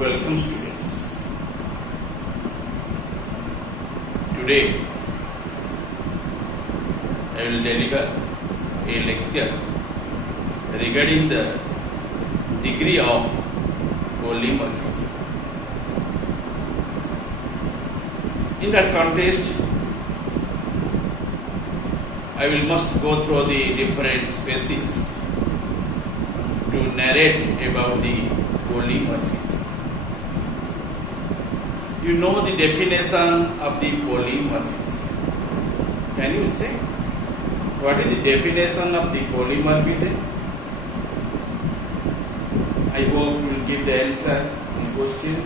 Welcome students. Today I will deliver a lecture regarding the degree of polymorphism. In that context, I will must go through the different species to narrate about the polymorphism. You know the definition of the polymorphism. Can you say what is the definition of the polymorphism? I hope you will give the answer to the question.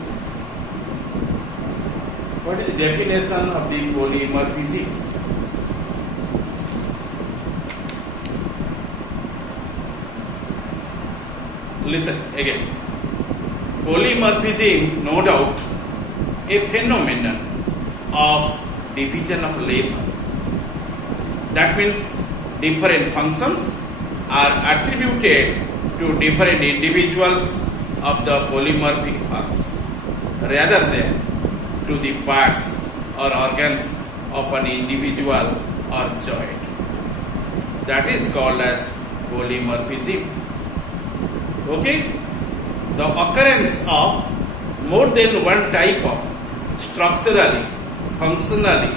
What is the definition of the polymorphism? Listen again. Polymorphism, no doubt, a phenomenon of division of labor. That means different functions are attributed to different individuals of the polymorphic forms rather than to the parts or organs of an individual or joint. That is called as polymorphism. Okay? The occurrence of more than one type of structurally, functionally,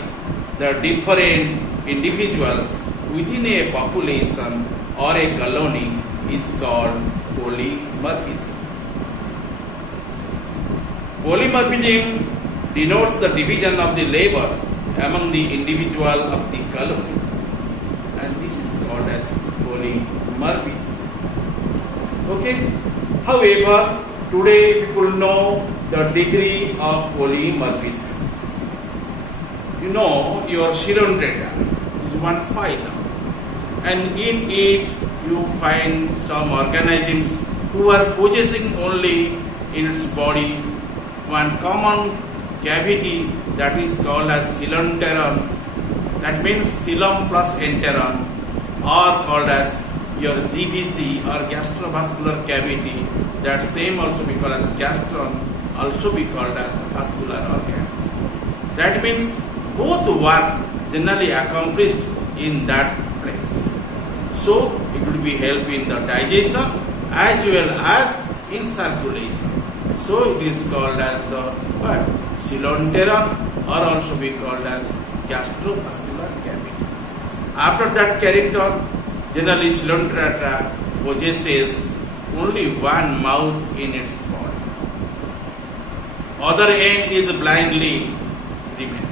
the different individuals within a population or a colony is called polymorphism. Polymorphism denotes the division of the labor among the individual of the colony, and this is called as polymorphism. Okay? However, today people know the degree of polymorphism. You know, your Chirondrata is one phylum, and in it you find some organisms who are possessing only in its body one common cavity that is called as coelenteron. That means coelom plus enteron, or called as your GVC or gastrovascular cavity. That same also be called as gastron, also be called as the vascular organ. That means both work generally accomplished in that place. So it will be help in the digestion as well as in circulation. So it is called as the what? Coelenteron, or also be called as gastrovascular cavity. After that character, generally Chirondrata possesses only one mouth in its body. Other end is blindly remain.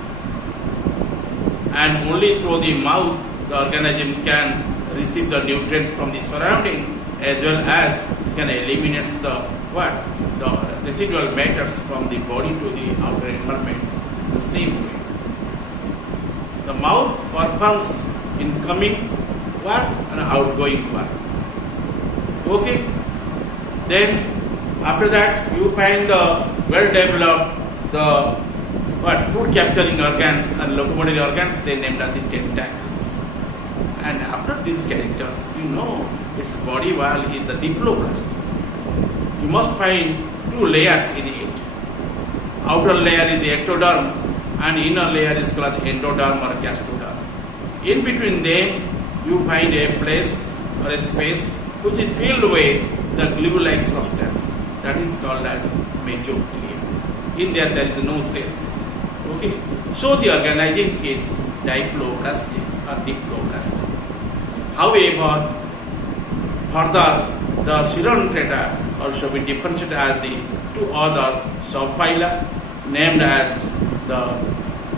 And only through the mouth the organism can receive the nutrients from the surrounding, as well as can eliminate the residual matters from the body to the outer environment the same way. The mouth performs incoming work and outgoing work. Okay? Then after that you find the well developed food capturing organs and locomotory organs, they named as the tentacles. And after these characters, you know its body wall is the diploblast. You must find two layers in it. Outer layer is the ectoderm and inner layer is called endoderm or gastroderm. In between them you find a place or a space which is filled with the glue-like substance. That is called as mesoglea. In there is no cells. Okay. So the organism is diploblastic or diploblastic. However, further the Chirondrata also be differentiated as the two other subphyla named as the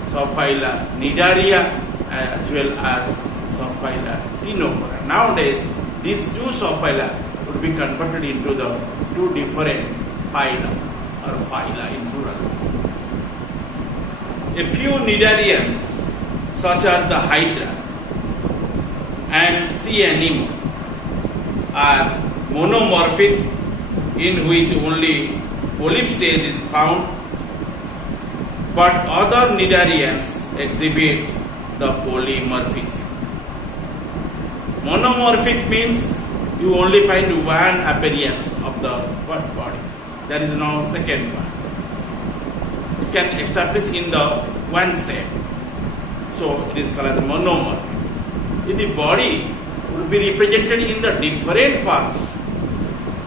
subphyla Cnidaria as well as subphyla Ctenophora. Nowadays, these two subphyla would be converted into the two different phyla or phyla in plural. A few Cnidarians, such as the Hydra and sea anemone, are monomorphic, in which only polyp stage is found, but other Cnidarians exhibit the polymorphism. Monomorphic means you only find one appearance of the body. There is no second one. It can establish in the one cell. So it is called as monomorphic. In the body will be represented in the different forms,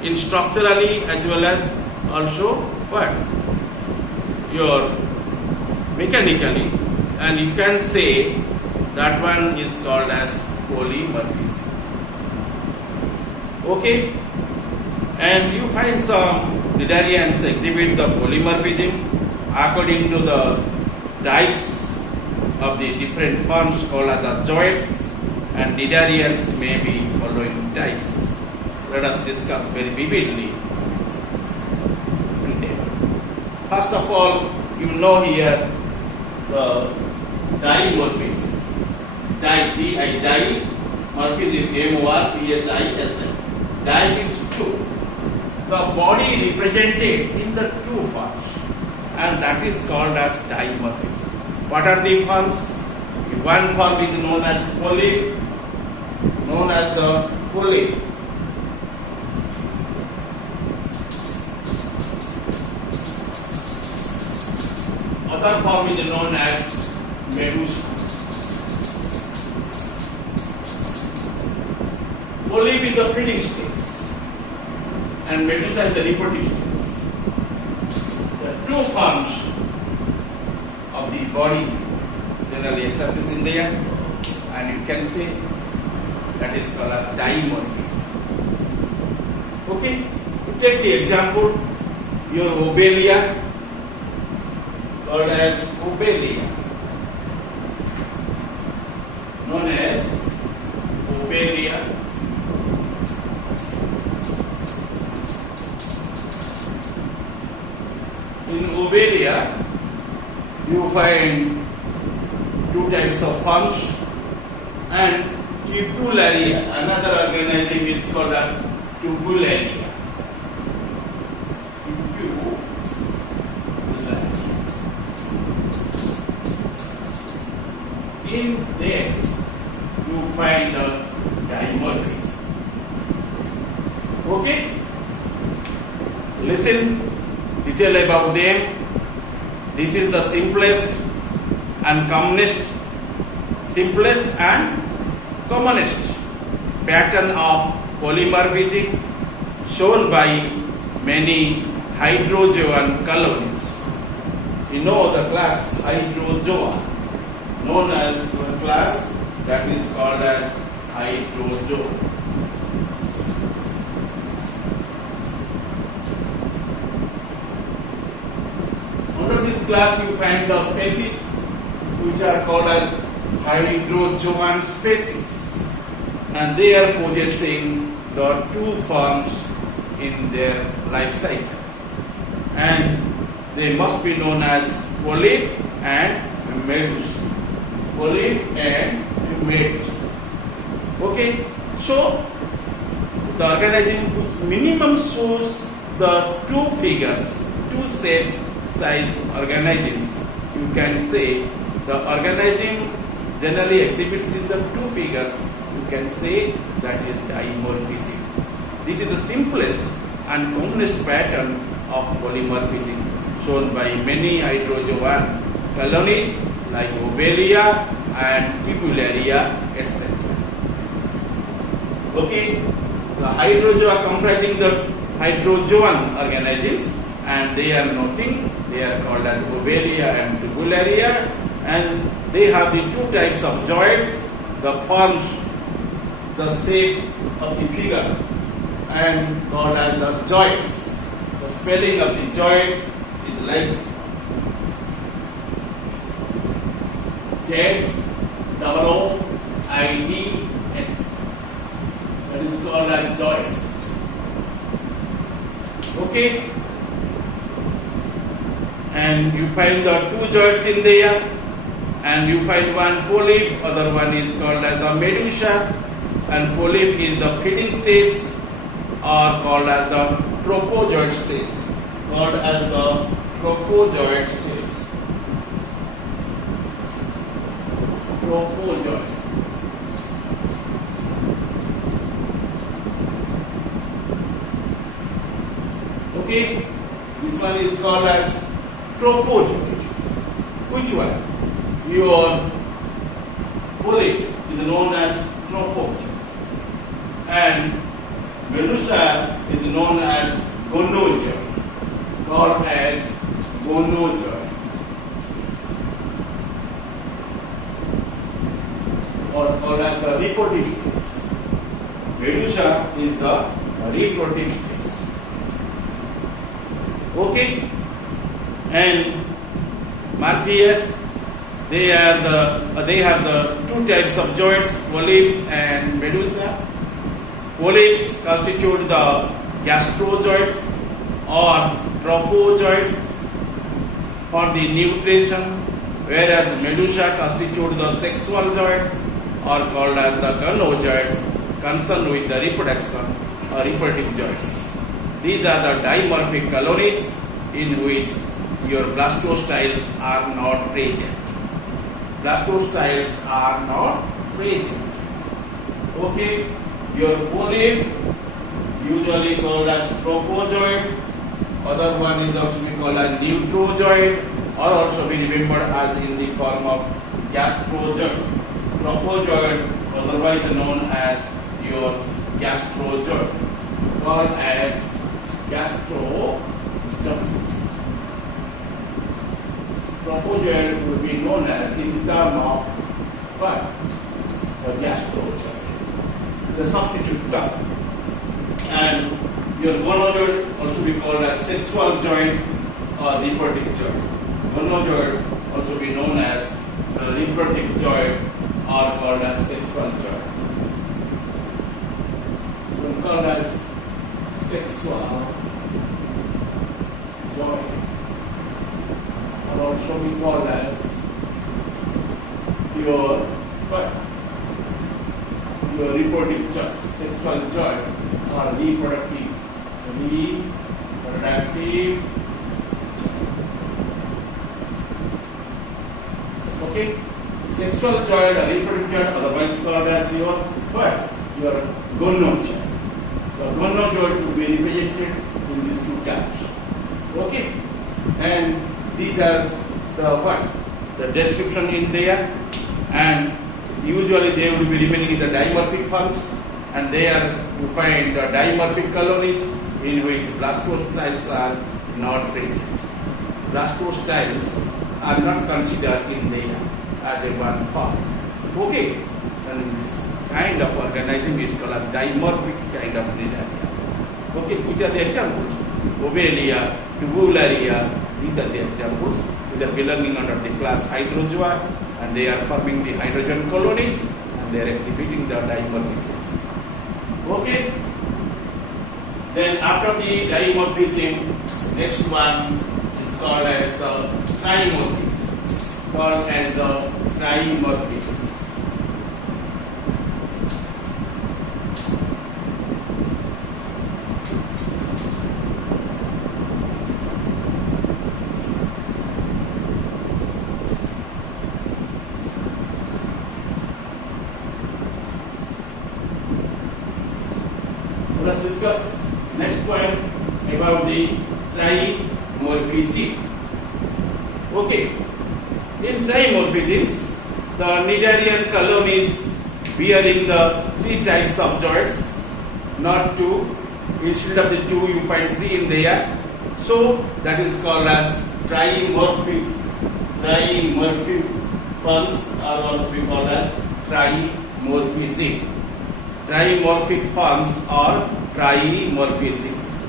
in structurally as well as also what? Your mechanically, and you can say that one is called as polymorphism. Okay? And you find some Didarians exhibit the polymorphism according to the types of the different forms called as the joints, and Didarians may be following types. Let us discuss very vividly. First of all, you know here the dimorphism. Dimorphism, M-O-R-P-H-I-S-M. Di means two. The body represented in the two forms, and that is called as dimorphism. What are the forms? One form is known as polyp, known as the polyp. Other form is known as medusa. Polyp is the feeding states, and medusa is the reproductive states. The two forms of the body generally established in there, and you can say that is called as dimorphism. Okay, take the example, your obelia, called as obelia, known as obelia. In obelia, you find two types of forms, and tubularia, another organism is called as tubularia. In there, you find a dimorphism. Okay? Listen detail about them. This is the simplest and commonest pattern of polymorphism shown by many hydrozoan colonies. You know the class hydrozoa, known as one class that is called as hydrozoa. Under this class you find the species which are called as hydrozoan species, and they are possessing the two forms in their life cycle, and they must be known as polyp and medusa. Polyp and medusa. Okay, so the organism whose minimum shows the two figures, two shapes, size organisms, you can say the organism generally exhibits in the two figures, you can say that is dimorphism. This is the simplest and commonest pattern of polymorphism shown by many hydrozoan colonies like obelia and tubularia, etc. Okay, the hydrozoa comprising the hydrozoan organisms, and they are nothing, they are called as obelia and tubularia, and they have the two types of joints, the forms, the shape of the figure, and called as the joints. The spelling of the joint is like Z-O-O-I-D-S. That is called as joints. Okay? And you find the two joints in there, and you find one polyp, other one is called as the medusa, and polyp is the feeding stage or called as the trochozoid stage. Called as the trochozoid stage. Trochozoid. Okay, This one is called as trophozoid. Which one? Your polyp is known as trophozoid, and medusa is known as gonozoid, called as gonozoid, or called as the reproductive stage. Medusa is the reproductive stage. Okay, and mark here. They have the two types of zoids, polyps and medusa. Polyps constitute the gastrozoids or trophozoids for the nutrition, whereas medusa constitute the sexual zoids or called as the gonozoids, concerned with the reproduction or reproductive zoids. These are the dimorphic colonies in which your blastostyles are not present. Blastostyles are not present. Okay, your polyp usually called as trophozoid. Other one is also be called as neutrozoid, or also be remembered as in the form of gastrozoid. Trophozoid, otherwise known as your gastrozoid, called as gastrozoid. Trophozoid would be known as in term of what? The gastrozoid, the substitute term. And your gonozoid also be called as sexual zoid or reproductive zoid. Gonozoid also be known as the reproductive zoid or called as sexual zoid. Called as sexual zoid, or also be called as your reproductive zoid, sexual zoid or reproductive. Okay, sexual zoid or reproductive zoid, otherwise called as your gonozoid. The gonozoid will be represented in these two types. Okay, and these are the description in there, and usually they will be remaining in the dimorphic forms, and there you find the dimorphic colonies in which blastostyles are not present. Blastostyles are not considered in there as a one form. Okay, and this kind of organism is called as dimorphic kind of Cnidaria. Okay, which are the examples? Ovalia, tubularia, these are the examples which are belonging under the class Hydrozoa, and they are forming the hydrogen colonies and they are exhibiting the dimorphisms. Okay, then after the dimorphism, next one is called as the trimorphism, called as the trimorphisms. Let's discuss next point about the trimorphism. Okay, in trimorphisms, the Cnidarian colonies bearing the three types of zoids, not two. Instead of the two, you find three in there. So that is called as trimorphic. Trimorphic forms are also be called as trimorphism. Trimorphic forms or trimorphisms.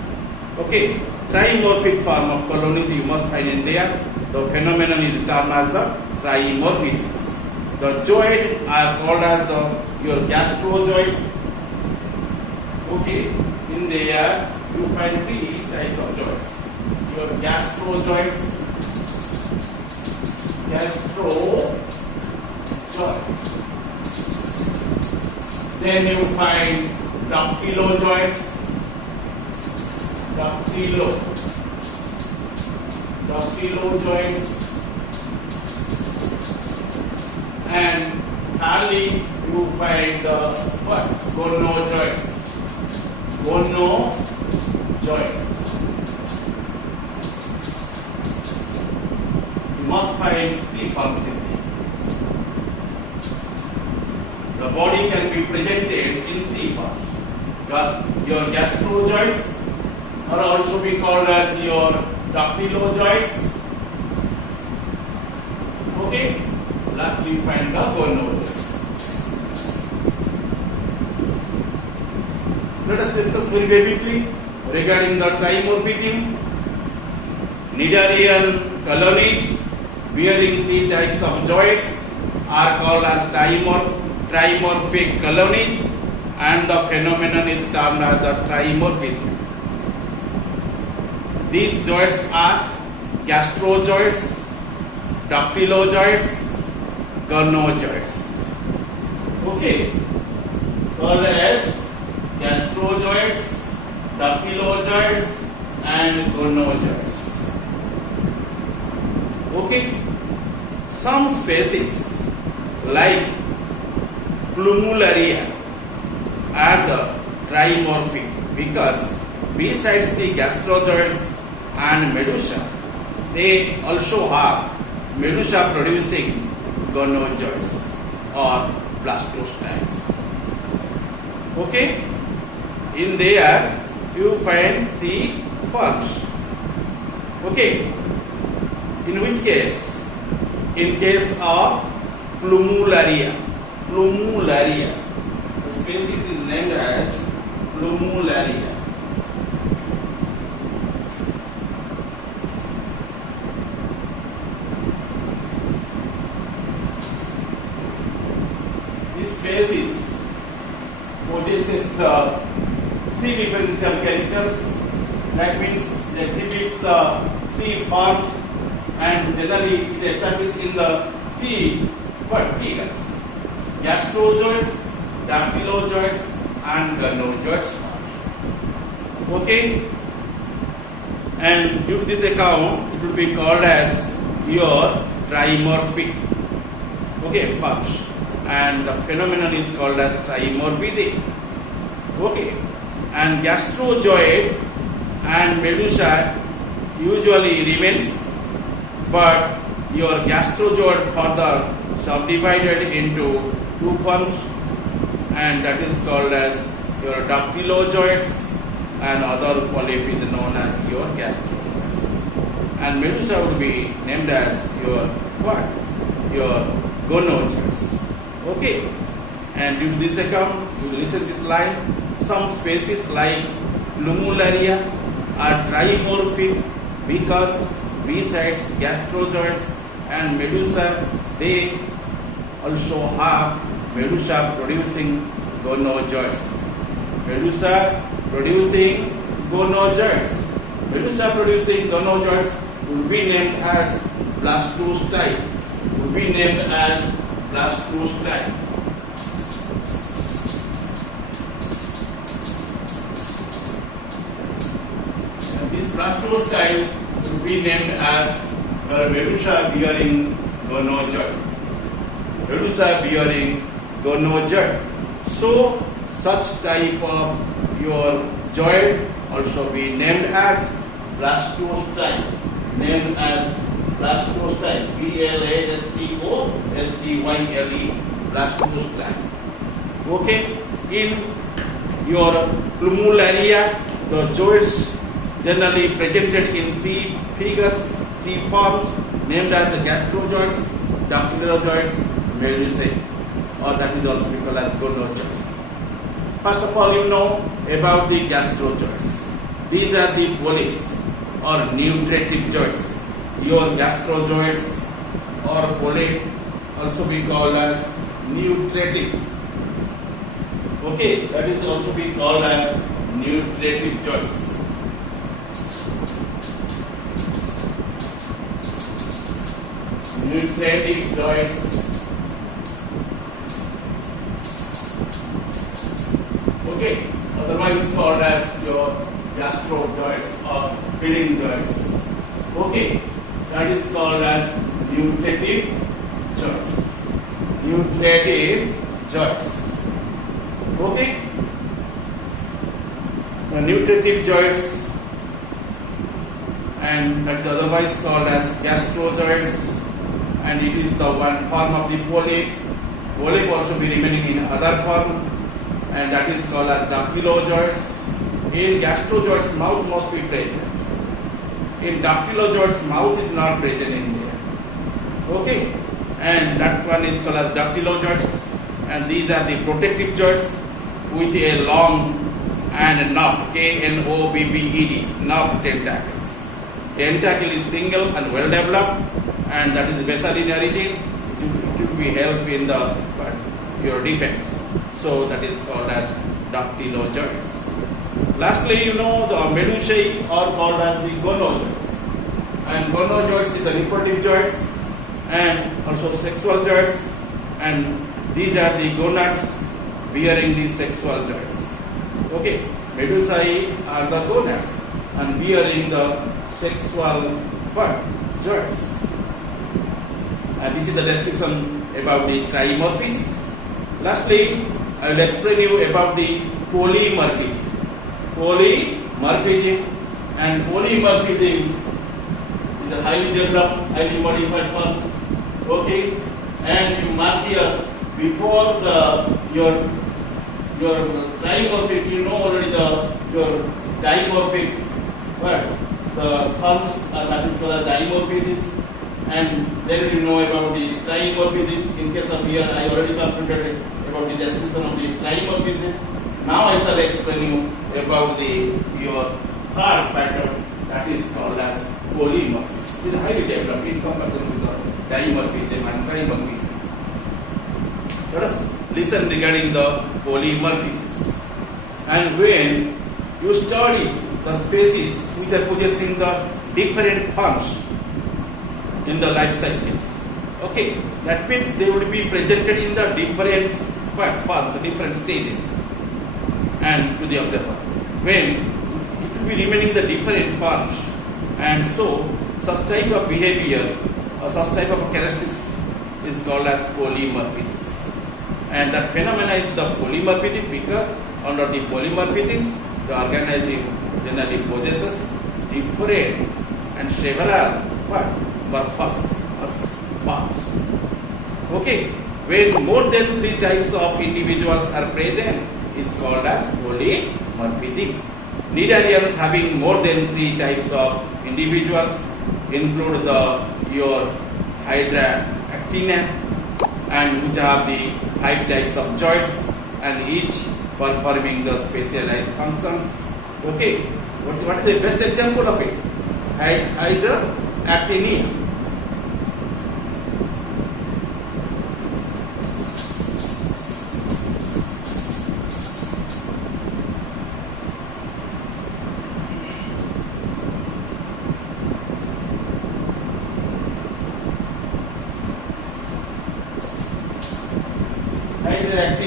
Okay, trimorphic form of colonies you must find in there. The phenomenon is termed as the trimorphisms. The zoid are called as your gastrozoid. Okay, in there you find three types of zoids. Your gastrozoids, then you find dactylozoids, and finally you find the gonozoids. find three forms in me. The body can be presented in three forms. Your gastrozoids are also be called as your dactylozoids. Okay. Lastly, we find the gonozoids. Let us discuss very briefly regarding the trimorphism. Cnidarian colonies bearing three types of joints are called as trimorphic colonies, and the phenomenon is termed as the trimorphism. These joints are gastrozoids, dactylozoids, gonozoids. Okay, called as gastrozoids, dactylozoids, and gonozoids. Okay, some species like plumularia are the trimorphic because besides the gastrozoids and medusa, they also have medusa producing gonozoids or blastocysts. Okay, in there you find three forms. Okay, in which case, in case of plumularia, the species is named as plumularia. This species possesses the three differential characters. That means it exhibits the three forms, and generally it establishes in the three figures: gastrozoids, dactylozoids, and gonozoids. Okay, and due to this account, it will be called as your trimorphic forms, and the phenomenon is called as trimorphism. Okay, and gastrozoid and medusa usually remains, but your gastrozoid further subdivided into two forms, and that is called as your dactylozoids, and other polyp is known as your gastrozoids, and medusa would be named as your your gonozoids. Okay, and due to this account, you listen this line: some species like plumularia are trimorphic because besides gastrozoids and medusa, they also have medusa producing gonozoids. Medusa producing gonozoids will be named as blastocyte. And this blastocyte will be named as medusa bearing gonozoid. So such type of your joint also be named as blastocyte. BLASTOSTYLE, blastocyte. Okay, in your plumularia, the joints generally presented in three figures, three forms, named as the gastrozoids, dactylozoids, medusae, or that is also called as gonozoids. First of all, you know about the gastrozoids. These are the polyps or nutritive joints. Your gastrozoids or polyp also be called as nutritive. Okay, that is also be called as nutritive joints. Nutritive joints. Okay, otherwise called as your gastrozoids or feeding joints. Okay, that is called as nutritive joints. Okay, the nutritive joints, and that is otherwise called as gastrozoids and it is the one form of the polyp. Polyp also be remaining in other form, and that is called as dactylozoids. In gastrozoids, mouth must be present. In dactylozoids, mouth is not present in there. Okay, and that one is called as dactylozoids, and these are the protective zoids with a long and knobbed, K-N-O-B-B-E-D, knobbed tentacles. Tentacle is single and well developed, and that is basal in origin. It will be help in your defense. So that is called as dactylozoids. Lastly, the medusae are called as the gonozoids, and gonozoids is the reproductive zoids and also sexual zoids, and these are the gonads bearing the sexual zoids. Okay, medusae are the gonads and bearing the sexual zoids. And this is the description about the trimorphisms. Lastly, I will explain you about the polymorphism. Polymorphism is a highly developed, highly modified forms. Okay, and you mark here before your trimorphic, already your dimorphic the forms that is called dimorphisms, and then you know about the trimorphism. In case of here, I already completed about the description of the trimorphism. Now I shall explain you about your third pattern, that is called as polymorphism. It is highly developed in comparison with the dimorphism and trimorphism. Let us listen regarding the polymorphisms. And when you study the species which are possessing the different forms in the life cycles, okay, that means they will be presented in the different forms, different stages, and to the observer. When it will be remaining the different forms, and so such type of behavior or such type of characteristics is called as polymorphisms. And that phenomena is the polymorphism because under the polymorphisms, the organism generally possesses different and several morphs or forms. Okay, when more than 3 types of individuals are present, it's called as polymorphism. Cnidarians having more than 3 types of individuals include your Hydra actina, and which have the 5 types of zoids, and each performing the specialized functions. Okay, what is the best example of it? Hydra actina. Hydra,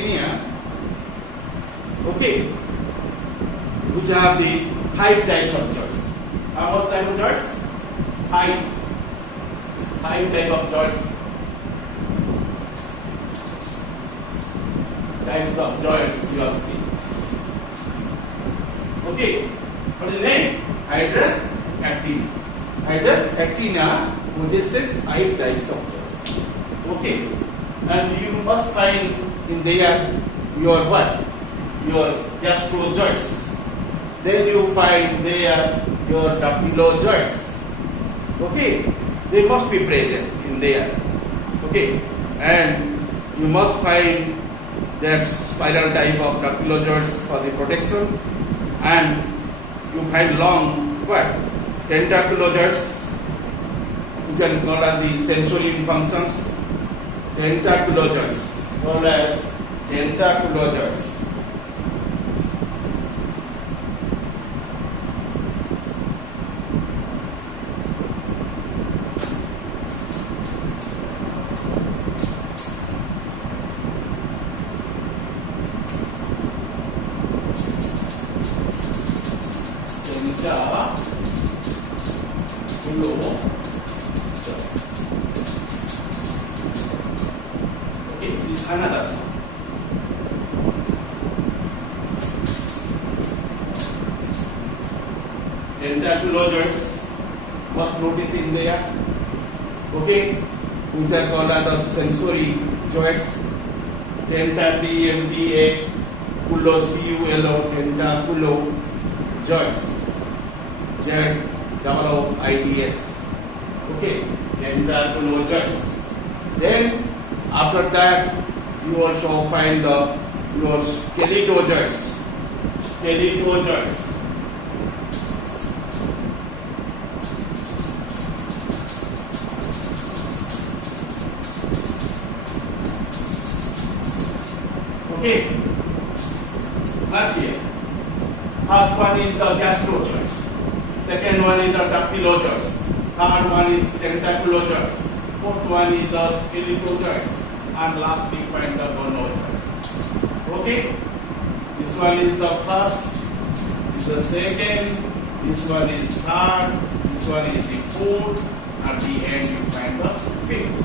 okay, which have the 5 types of zoids. How much type of zoids? 5 types of zoids. Types of zoids you have seen. Okay, what is the name? Hydra actina. Hydra actina possesses 5 types of zoids. Okay, and you must find in there your your gastrozoids. Then you find there your dactylozoids. Okay, they must be present in there. Okay, and you must find that spiral type of dactylozoids for the protection, and you find long tentaculozoids, which are called as the sensory functions. Tentaculozoids, called as tentaculozoids. Okay, this is another. Tentaculozoids must notice in there. Okay, which are called as the sensory joints. Tentaculo, culo, tentaculo joints. Z-O-O-I-D-S. Okay, tentaculo joints. Then after that, you also find your skeletal joints. Skeletal joints. Okay. Not here. First one is the gastro joints. Second one is the dactylo joints. Third one is tentaculo joints. Fourth one is the skeletal joints. And lastly find the gono joints. Okay. This one is the first. This is the second. This one is third. This one is the fourth. At the end you find the fifth.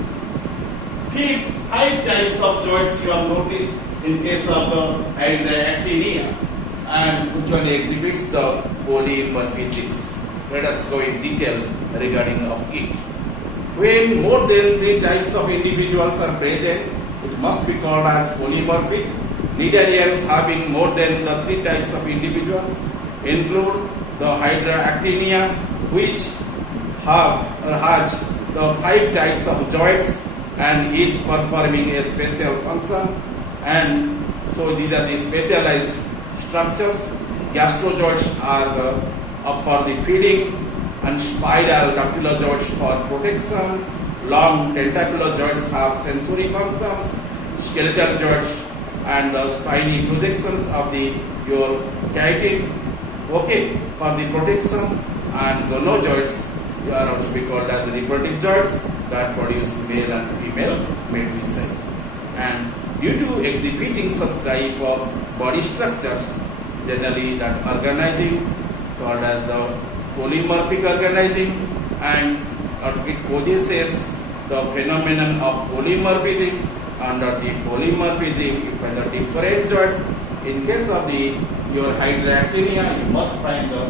Five types of joints you have noticed in case of the actinia, and which one exhibits the polymorphisms. Let us go in detail regarding of it. When more than 3 types of individuals are present, it must be called as polymorphic. Cnidarians having more than the 3 types of individuals include the hydractinia, which has the 5 types of joints and is performing a special function. And so these are the specialized structures. Gastrojoints are for the feeding, and spiral dactylojoints for protection. Long tentacular joints have sensory functions. Skeletal joints and the spiny projections of your chitin, okay, for the protection. And gonojoints are also be called as reproductive joints that produce male and female matrices. And due to exhibiting such type of body structures, generally that organizing called as the polymorphic organizing, and it possesses the phenomenon of polymorphism. Under the polymorphism, you find the different joints. In case of your hydractinia, you must find the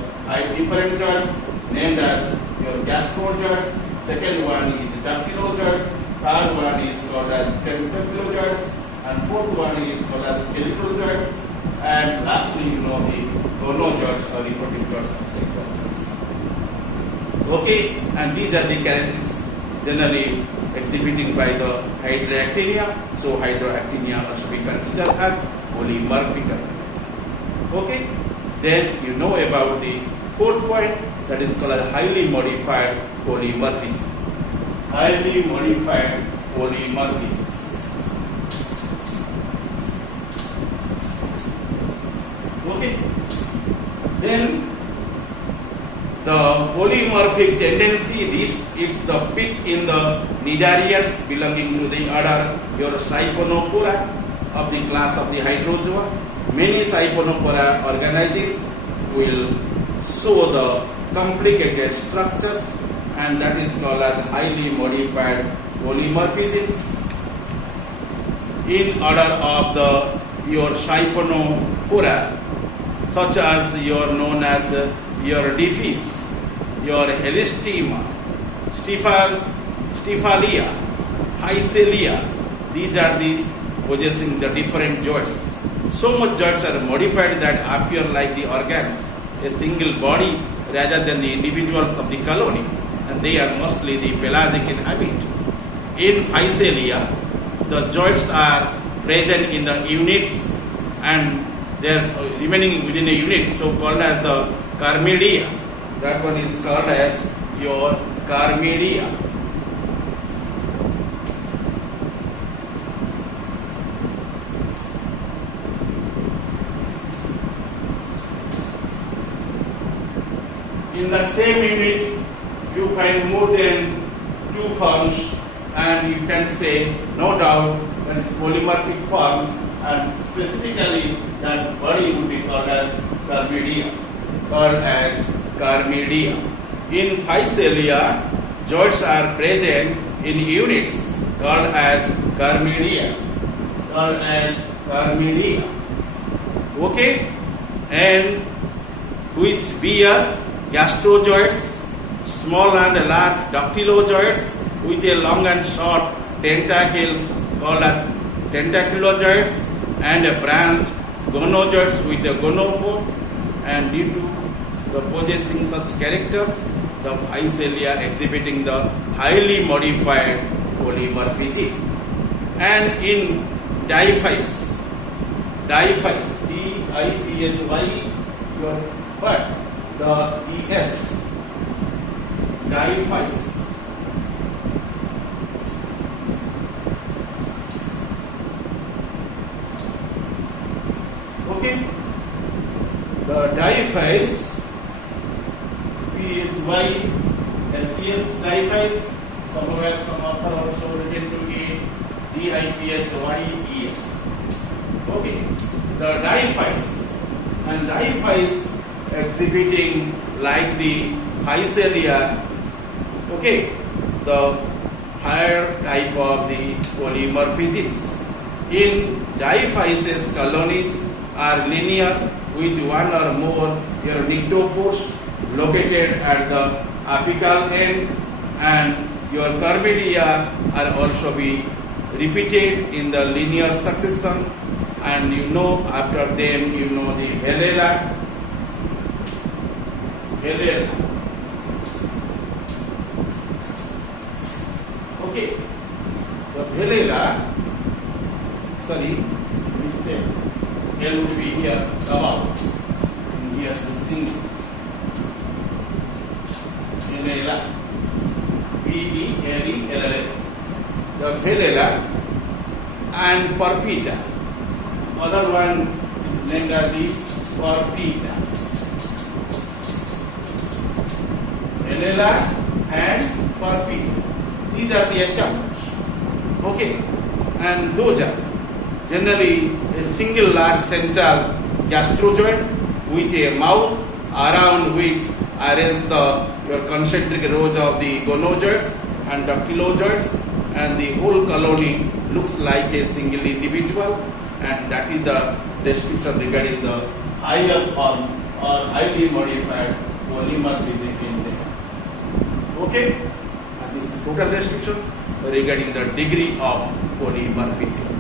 different joints named as your gastrojoints. Second one is dactylojoints. Third one is called as tentaculojoints. And fourth one is called as skeletal joints. And lastly, the gonojoints or reproductive joints or sexual joints. Okay, and these are the characteristics generally exhibiting by the hydractinia. So hydractinia also be considered as polymorphic organism. Okay, then you know about the fourth point, that is called as highly modified polymorphism. Highly modified polymorphisms. Okay, then the polymorphic tendency reached its the peak in the cnidarians belonging to the order your Siphonophora of the class of the Hydrozoa. Many Siphonophora organisms will show the complicated structures, and that is called as highly modified polymorphisms. In order of your Siphonophora, such as your known as your Diffis, your Helistema, Stiphalia, Physalia, these are the possessing the different joints. So much joints are modified that appear like the organs, a single body rather than the individuals of the colony, and they are mostly the pelagic in habit. In Physalia, the joints are present in the units and they are remaining within a unit, so called as the carmidia. That one is called as your carmidia. In that same unit, you find more than 2 forms, and you can say, no doubt, that is polymorphic form, and specifically that body would be called as carmidia. In Physalia, joints are present in units called as carmidia. Okay, and which bear gastrojoints, small and large dactylojoints, with a long and short tentacles called as tentaculozoids, and a branched gonozoids with a gonophore, and due to the possessing such characters, the physalia exhibiting the highly modified polymorphism. And in diaphyes, D-I-P-H-Y, your what? The E-S, diaphyes. Okay, the diaphyes, P-H-Y-S-C-S, diaphyes, somewhere some author also written to it, D-I-P-H-Y-E-S. Okay, the diaphyes, and diaphyes exhibiting like the physalia, okay, the higher type of the polymorphisms. In diaphyses, colonies are linear with one or more your nictopores located at the apical end, and your curvidia are also be repeated in the linear succession, and you know after them you know the vellela. Okay, the vellela, sorry, mistake. L would be here above, and here the single. Vellela, V-E-L-E-L-L-A. The vellela and purpita. Other one is named as the purpita. Vellela and purpita. These are the chambers. Okay, and those are generally a single large central gastrozoid with a mouth around which arrange your concentric rows of the gonozoids and dactylozoids, and the whole colony looks like a single individual, and that is the description regarding the higher form or highly modified polymorphism in them. Okay, and this is the total description regarding the degree of polymorphism.